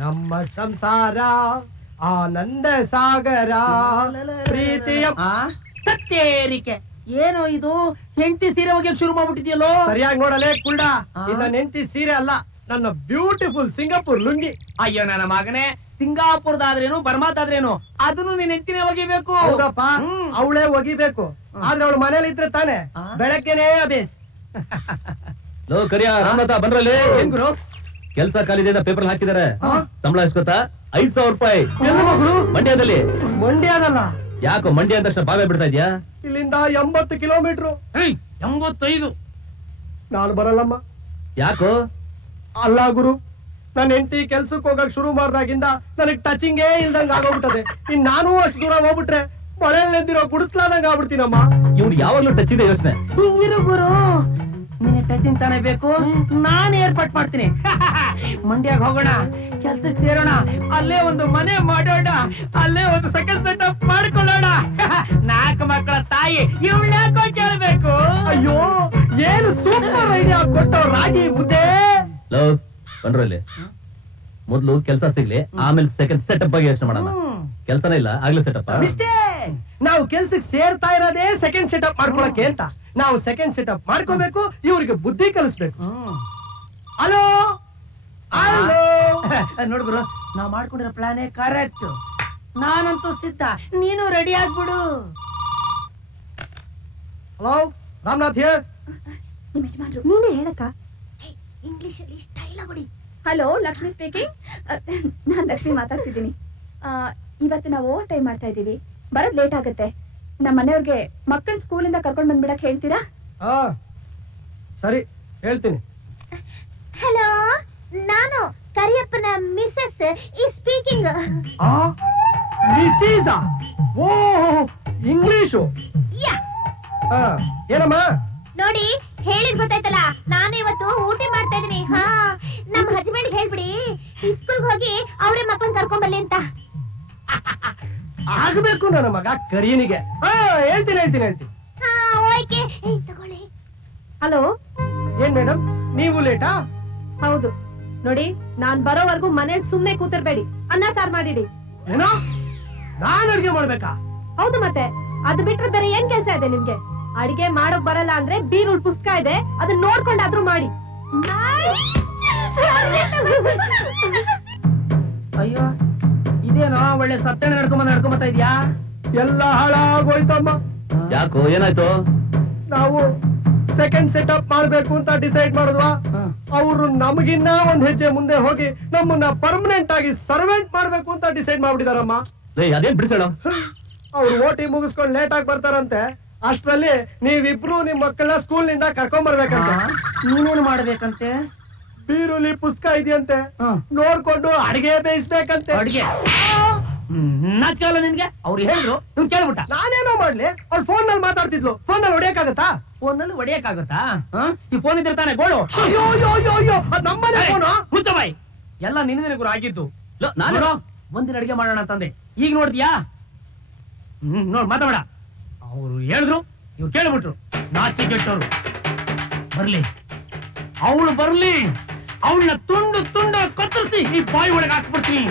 ನಮ್ಮ ಸಂಸಾರ ಆನಂದ ಸಾಗರ ಪ್ರೀತಿಯ ತತ್ತೇರಿಕೆ ಏನೋ ಇದು ಹೆಂಡತಿ ಸೀರೆ ಒಗೆಯಕ್ ಶುರು ಮಾಡ್ಬಿಟ್ಟಿದ್ಯಲ್ಲೋ. ಸರಿಯಾಗಿ ನೋಡಲೇ ಕುಳ್ಳ, ನನ್ನ ಹೆಂಡತಿ ಸೀರೆ ಅಲ್ಲ, ನನ್ನ ಬ್ಯೂಟಿಫುಲ್ ಸಿಂಗಾಪುರ್ ಲುಂಗಿ. ಅಯ್ಯೋ ನನ್ನ ಮಗನೇ, ಸಿಂಗಾಪುರದಾದ್ರೇನು ಬರ್ಮಾತಾದ್ರೇನು ಅದನ್ನು ನೀನ್ ಹೆಂಡತಿನೇ ಒಗಿಬೇಕು. ಹೌದಪ್ಪ, ಅವಳೇ ಒಗಿಬೇಕು. ಆದ್ರೆ ಅವಳು ಮನೇಲಿ ಇದ್ರೆ ತಾನೆ ಬೆಳಗ್ಗೆನೇ ಅಬೇಸ್. ಲೋ ಕರಿಯ ರಾಮನಾಥ ಬನ್ರಲ್ಲಿ. ಏನ್ ಗುರು? ಕೆಲ್ಸ ಖಾಲಿದೆ ಪೇಪರ್ ಹಾಕಿದಾರೆ. ಸಂಬಳ ಎಷ್ಟು ಗೊತ್ತಾ? 5,000 ರೂಪಾಯಿ. ಎಲ್ಲ ಮಗಳು ಮಂಡ್ಯದಲ್ಲಿ. ಮಂಡ್ಯದಲ್ಲ, ಯಾಕೋ ಮಂಡ್ಯ ಅಂದ ತಕ್ಷಣ ಬಾವೇ ಬಿಡ್ತಾ ಇದ್ಯಾ? ಇಲ್ಲಿಂದ 80 ಕಿಲೋಮೀಟರ್. 85. ನಾನು ಬರಲ್ಲಮ್ಮ. ಯಾಕೋ? ಅಲ್ಲ ಗುರು, ನನ್ನ ಹೆಂಡತಿ ಕೆಲ್ಸಕ್ಕೆ ಹೋಗಕ್ ಶುರು ಮಾಡ್ದಾಗಿಂದ ನನಗ್ ಟಚಿಂಗೇ ಇಲ್ದಂಗ ಆಗೋಗ್ಬಿಟ್ಟದೆ. ಇನ್ ನಾನು ಅಷ್ಟು ದೂರ ಹೋಗ್ಬಿಟ್ರೆ ಮಳೆಯಲ್ಲಿ ನಿಂತಿರೋ ಗುಡಿಸ್ಲಾದಂಗ ಆಗ್ಬಿಡ್ತೀನಮ್ಮ. ಇವ್ನು ಯಾವಾಗ್ಲೂ ಟಚ್ ಇದೆ ಯೋಚನೆ. ಇರು ಗುರು, ನಿನ್ನ ಟಚಿಂಗ್ ತಾನೇ ಬೇಕು, ನಾನ್ ಏರ್ಪಾಟ್ ಮಾಡ್ತೀನಿ. ಮಂಡ್ಯಾಗ ಹೋಗೋಣ, ಕೆಲ್ಸಕ್ಕೆ ಸೇರೋಣ, ಅಲ್ಲೇ ಒಂದು ಮನೆ ಮಾಡೋಣ, ಅಲ್ಲೇ ಒಂದು ಸೆಕೆಂಡ್ ಸೆಟಪ್ ಮಾಡ್ಕೊಳ್ಳೋಣ. 4 ಮಕ್ಕಳ ತಾಯಿ ಇವಳ್ಯಾಕೋ ಕೇಳ್ಬೇಕು. ಅಯ್ಯೋ, ಏನು ಸೂಪರ್ ಐಡಿಯಾ ಕೊಟ್ಟವ್ ರಾಗಿ ಮುದ್ದೆ. ಲೋ ಬನ್ರಲ್ಲಿ. ಮೊದ್ಲು ಕೆಲ್ಸ ಸಿಗ್ಲಿ, ಆಮೇಲೆ ಸೆಕೆಂಡ್ ಸೆಟಪ್ ಬಗ್ಗೆ ಯೋಚನೆ ಮಾಡೋಣ. ಕೆಲ್ಸನೇ ಇಲ್ಲ, ಆಗ್ಲೇ ಸೆಟಪ್. ಮಿಸ್ಟೇಕ್, ನಾವು ಕೆಲ್ಸಕ್ಕೆ ಸೇರ್ತಾ ಇರೋದೇ ಸೆಕೆಂಡ್ ಸೆಟಪ್ ಮಾಡ್ಕೊಳಕ್ಕೆ ಅಂತ. ನಾವು ಸೆಕೆಂಡ್ ಸೆಟಪ್ ಮಾಡ್ಕೋಬೇಕು, ಇವ್ರಿಗೆ ಬುದ್ಧಿ ಕಲಿಸ್ಬೇಕು. ಹಲೋ ಹಲೋ, ನೋಡ್ ಗುರು, ನಾವ್ ಮಾಡ್ಕೊಂಡಿರೋ ಪ್ಲಾನೇ ಕರೆಕ್ಟ್. ನಾನಂತೂ ಸಿದ್ಧ, ನೀನು ರೆಡಿ ಆಗ್ಬಿಡು. Hello Ramanath here. ನಿಮ್ಮ ಯಜಮಾನ್ರು ನೀನೇ ಹೇಳಕ್ಕ. ಇಂಗ್ಲಿಷ್ ಅಲ್ಲಿ ಸ್ಟೈಲ್ ಆಗಿ. Hello, Lakshmi speaking. ನಾನ್ ಲಕ್ಷ್ಮಿ ಮಾತಾಡ್ತಿದ್ದೀನಿ. ಇವತ್ತು ನಾವು ಓವರ್ ಟೈಮ್ ಮಾಡ್ತಾ ಇದೀವಿ, ಬರೋದ್ ಲೇಟ್ ಆಗುತ್ತೆ. ನಮ್ಮ ಮನೆಯವ್ರಿಗೆ ಮಕ್ಕಳ ಸ್ಕೂಲಿಂದ ಕರ್ಕೊಂಡ್ ಬಂದ್ಬಿಡಕ್ ಹೇಳ್ತೀರಾ? ಸರಿ, ಹೇಳ್ತೀನಿ. ಹಲೋ, ನಾನು ಕರಿಯಪ್ಪನ ಮಿಸಸ್ ಈ ಸ್ಪೀಕಿಂಗ್. ಮಿಸೀಸ? ಓ, ಇಂಗ್ಲಿಷು. ಏನಮ್ಮ? ನೋಡಿ, ಹೇಳಿದ್ ಗೊತ್ತಾಯ್ತಲ್ಲ, ನಾನು ಇವತ್ತು ಊಟ ಮಾಡ್ತಾ ಇದೀನಿ. ನಮ್ಮ ಹಸ್ಬೆಂಡ್ ಹೇಳ್ಬಿಡಿ ಸ್ಕೂಲ್ಗೆ ಹೋಗಿ ಅವರೇ ಮಕ್ಕಳನ್ನ ಕರ್ಕೊಂಡ್ ಬರ್ಲಿ ಅಂತ. ಆಗ್ಬೇಕು ನನ್ನ ಮಗ ಕರೀನಿಗೆ. ಹೇಳ್ತೀನಿ ಹೇಳ್ತೀನಿ ಹೇಳ್ತೀನಿ. ಓಕೆ, ತಗೊಳ್ಳಿ. ಹಲೋ, ಏನ್ ಮೇಡಮ್, ನೀವು ಲೇಟಾ? ಹೌದು. ನೋಡಿ, ನಾನ್ ಬರೋವರೆಗೂ ಮನೇಲಿ ಸುಮ್ನೆ ಕೂತಿರ್ಬೇಡಿ, ಅನ್ನ ಸಾರ್ ಮಾಡಿಡಿ. ಏನೋ ನಾನ್ ಅಡ್ಗೆ ಮಾಡ್ಬೇಕಾ? ಹೌದು, ಮತ್ತೆ ಅದು ಬಿಟ್ರೆ ಬೇರೆ ಏನ್ ಕೆಲ್ಸ ಇದೆ ನಿಮ್ಗೆ? ಅಡಿಗೆ ಮಾಡೋಕ್ ಬರಲ್ಲ ಅಂದ್ರೆ ಬೀರುಳ್ ಪುಸ್ತಕ ಇದೆ, ಅದನ್ನ ನೋಡ್ಕೊಂಡಾದ್ರೂ ಮಾಡಿ. ಅಯ್ಯೋ, ಇದೇನೋ ಒಳ್ಳೆ ಸತ್ಯನ ನಡ್ಕೊಂಬತ್ತಾ ಇದ್ಯಾ? ಎಲ್ಲ ಹಾಳಾಗೋಯ್ತಮ್ಮ. ಯಾಕೋ, ಏನಾಯ್ತು? ನಾವು ಸೆಕೆಂಡ್ ಸೆಟಪ್ ಮಾಡ್ಬೇಕು ಅಂತ ಡಿಸೈಡ್ ಮಾಡಿದ್ವಾ, ಅವರು ನಮಗಿನ್ನ ಒಂದ್ ಹೆಜ್ಜೆ ಮುಂದೆ ಹೋಗಿ ನಮ್ಮನ್ನ ಪರ್ಮನೆಂಟ್ ಆಗಿ ಸರ್ವೆಂಟ್ ಮಾಡ್ಬೇಕು ಅಂತ ಡಿಸೈಡ್ ಮಾಡ್ಬಿಟ್ಟಿದಾರಮ್ಮ. ಅದೇನ್ ಬಿಡಿಸೋಣ? ಅವ್ರು ಓಟಿ ಮುಗಿಸ್ಕೊಂಡ್ ಲೇಟ್ ಆಗಿ ಬರ್ತಾರಂತೆ. ಅಷ್ಟ್ರಲ್ಲಿ ನೀವಿಬ್ರು ನಿಮ್ ಮಕ್ಕಳನ್ನ ಸ್ಕೂಲ್ ನಿಂದ ಕರ್ಕೊಂಡ್ ಬರ್ಬೇಕಂತೆ. ನೀನೇನು ಮಾಡ್ಬೇಕಂತೆ? ಬೀರುಲಿ ಪುಸ್ತಕ ಇದೆಯಂತೆ, ನೋಡ್ಕೊಂಡು ಅಡಿಗೆ ಬೇಯಿಸ್ಬೇಕಂತೆ. ಅಡಿಗೆ ನಾಚಿಕಲ್ಲ ನಿನ್ಗೆ? ಅವ್ರು ಹೇಳಿದ್ರು, ನೀವ್ ಕೇಳ್ಬಿಟ್ಟ. ನಾನೇನೋ ಮಾಡ್ಲಿ, ಅವ್ಳು ಫೋನ್ ನಲ್ಲಿ ಮಾತಾಡ್ತಿದ್ಲು. ಫೋನ್ ನಲ್ಲಿ ಹೊಡಿಯಕ್ಕಾಗತ್ತಾ? ಫೋನ್ ನಲ್ಲಿ ಹೊಡಿಯಕ್ಕಾಗತ್ತಾ? ಈ ಫೋನ್ ಇದ್ದಿರ್ತಾನೆ ಗೋಳು. ಅಯ್ಯೋ ಅಯ್ಯೋ ಅಯ್ಯೋ ಅಯ್ಯೋ, ಅದ್ ನಮ್ಮನೆ ಫೋನು. ಮುಚ್ಚಬಾಯ್, ಎಲ್ಲ ನಿನ್ನ ಗುರು ಆಗಿದ್ದು. ನಾನು ಒಂದಿನ ಅಡಿಗೆ ಮಾಡೋಣ ಅಂತಂದೆ, ಈಗ ನೋಡಿದ್ಯಾ? ನೋಡ್ ಮಾತಾಡ. ಅವ್ರು ಹೇಳಿದ್ರು, ಇವ್ರು ಕೇಳ್ಬಿಟ್ರು. ನಾಚಿ ಕೆಟ್ಟವ್ರು. ಬರ್ಲಿ, ಅವಳು ಬರ್ಲಿ, ಅವಳನ್ನ ತುಂಡು ತುಂಡು ಕತ್ತರಿಸಿ ಈ ಬಾಯಿ ಒಳಗೆ ಹಾಕ್ಬಿಡ್ತೀನಿ.